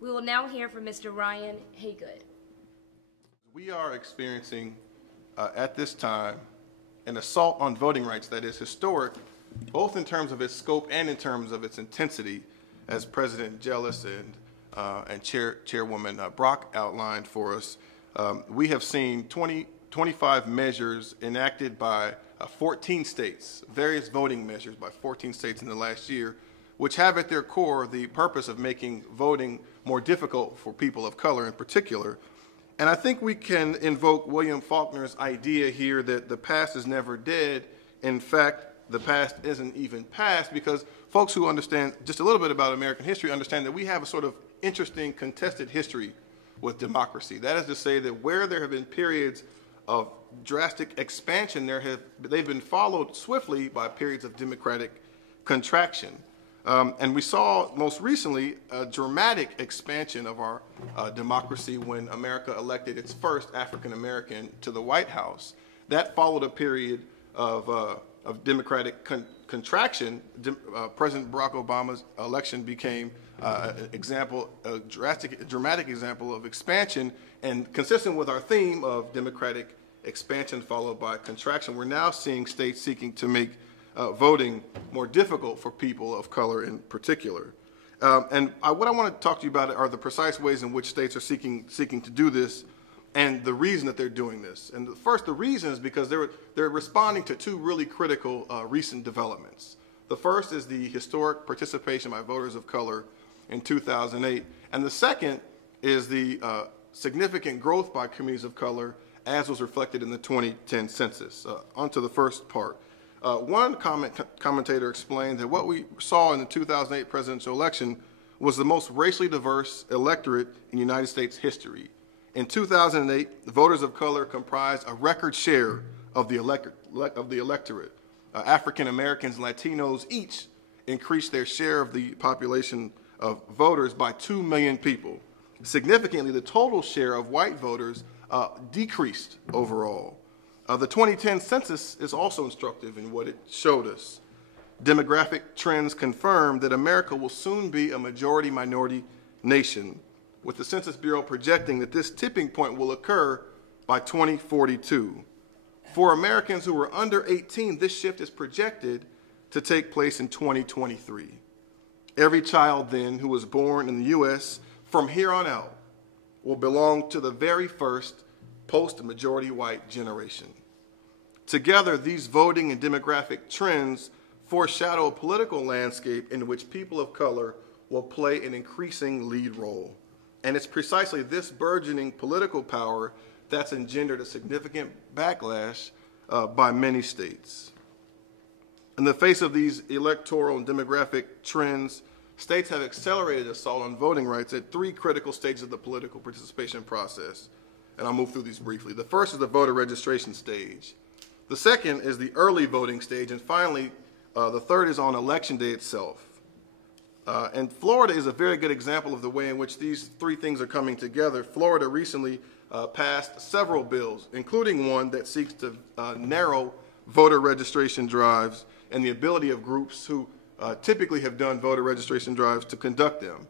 We will now hear from Mr. Ryan Haygood. We are experiencing at this time an assault on voting rights that is historic, both in terms of its scope and in terms of its intensity, as President Jealous and Chairwoman Brock outlined for us. We have seen 25 measures enacted by 14 states, various voting measures by 14 states in the last year, which have at their core the purpose of making voting more difficult for people of color in particular. And I think we can invoke William Faulkner's idea here that the past is never dead. In fact, the past isn't even past, because folks who understand just a little bit about American history understand that we have a sort of interesting contested history with democracy. That is to say that where there have been periods of drastic expansion, they've been followed swiftly by periods of democratic contraction. And we saw most recently a dramatic expansion of our democracy when America elected its first African American to the White House. That followed a period of democratic contraction. President Barack Obama's election became an example, a dramatic example of expansion, and consistent with our theme of democratic expansion followed by contraction. We're now seeing states seeking to make voting more difficult for people of color in particular. What I want to talk to you about are the precise ways in which states are seeking to do this and the reason that they're doing this. And the reason is because they're responding to two really critical recent developments. The first is the historic participation by voters of color in 2008, and the second is the significant growth by communities of color as was reflected in the 2010 census. Onto the first part. One commentator explained that what we saw in the 2008 presidential election was the most racially diverse electorate in United States history. In 2008, voters of color comprised a record share of the electorate. African Americans and Latinos each increased their share of the population of voters by 2 million people. Significantly, the total share of white voters decreased overall. The 2010 census is also instructive in what it showed us. Demographic trends confirm that America will soon be a majority minority nation, with the Census Bureau projecting that this tipping point will occur by 2042. For Americans who are under 18, this shift is projected to take place in 2023. Every child then who was born in the U.S. from here on out will belong to the very first post-majority white generation. Together, these voting and demographic trends foreshadow a political landscape in which people of color will play an increasing lead role. And it's precisely this burgeoning political power that's engendered a significant backlash by many states. In the face of these electoral and demographic trends, states have accelerated assault on voting rights at three critical stages of the political participation process. And I'll move through these briefly. The first is the voter registration stage. The second is the early voting stage. And finally, the third is on election day itself. And Florida is a very good example of the way in which these three things are coming together. Florida recently passed several bills, including one that seeks to narrow voter registration drives and the ability of groups who typically have done voter registration drives to conduct them.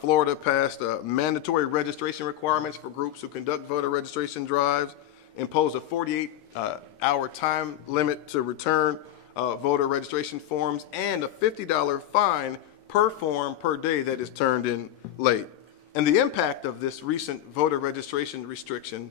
Florida passed mandatory registration requirements for groups who conduct voter registration drives, imposed a 48-hour time limit to return voter registration forms, and a $50 fine per form per day that is turned in late. And the impact of this recent voter registration restriction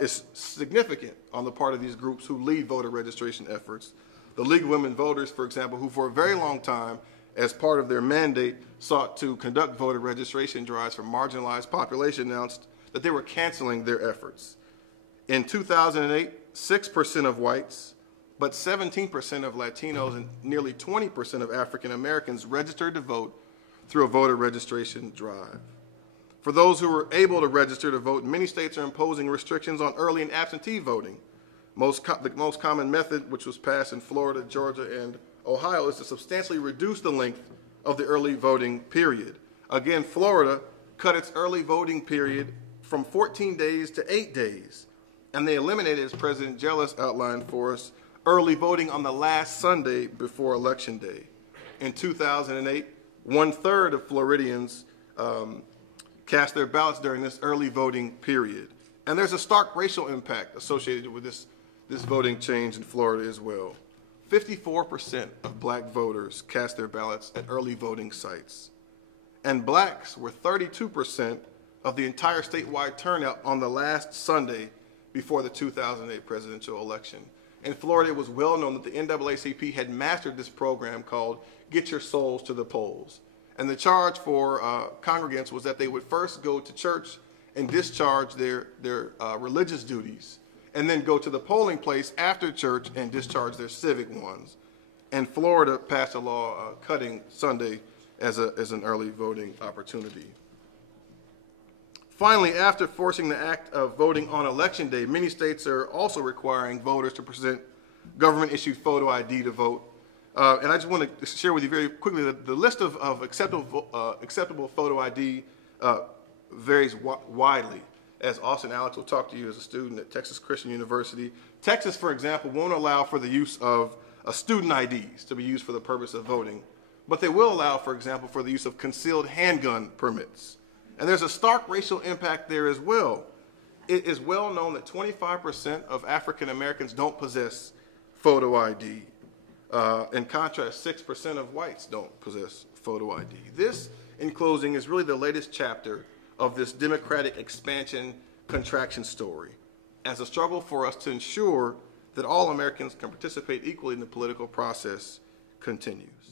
is significant on the part of these groups who lead voter registration efforts. The League of Women Voters, for example, who for a very long time, as part of their mandate, sought to conduct voter registration drives for marginalized population, announced that they were canceling their efforts. In 2008, 6% of whites, but 17% of Latinos and nearly 20% of African Americans registered to vote through a voter registration drive. For those who were able to register to vote, many states are imposing restrictions on early and absentee voting. The most common method, which was passed in Florida, Georgia, and Ohio, is to substantially reduce the length of the early voting period. Again, Florida cut its early voting period from 14 days to 8 days. And they eliminated, as President Jealous outlined for us, early voting on the last Sunday before Election Day. In 2008, 1/3 of Floridians cast their ballots during this early voting period. And there's a stark racial impact associated with this voting change in Florida as well. 54% of black voters cast their ballots at early voting sites. And blacks were 32% of the entire statewide turnout on the last Sunday before the 2008 presidential election. In Florida, it was well known that the NAACP had mastered this program called Get Your Souls to the Polls. And the charge for congregants was that they would first go to church and discharge their religious duties, and then go to the polling place after church and discharge their civic ones. And Florida passed a law cutting Sunday as an early voting opportunity. Finally, after forcing the act of voting on Election Day, many states are also requiring voters to present government-issued photo ID to vote. And I just want to share with you very quickly that the list of acceptable photo ID varies widely. As Austin Alex will talk to you as a student at Texas Christian University. Texas, for example, won't allow for the use of student IDs to be used for the purpose of voting, but they will allow, for example, for the use of concealed handgun permits. And there's a stark racial impact there as well. It is well known that 25% of African Americans don't possess photo ID. In contrast, 6% of whites don't possess photo ID. This, in closing, is really the latest chapter of this democratic expansion contraction story as a struggle for us to ensure that all Americans can participate equally in the political process continues.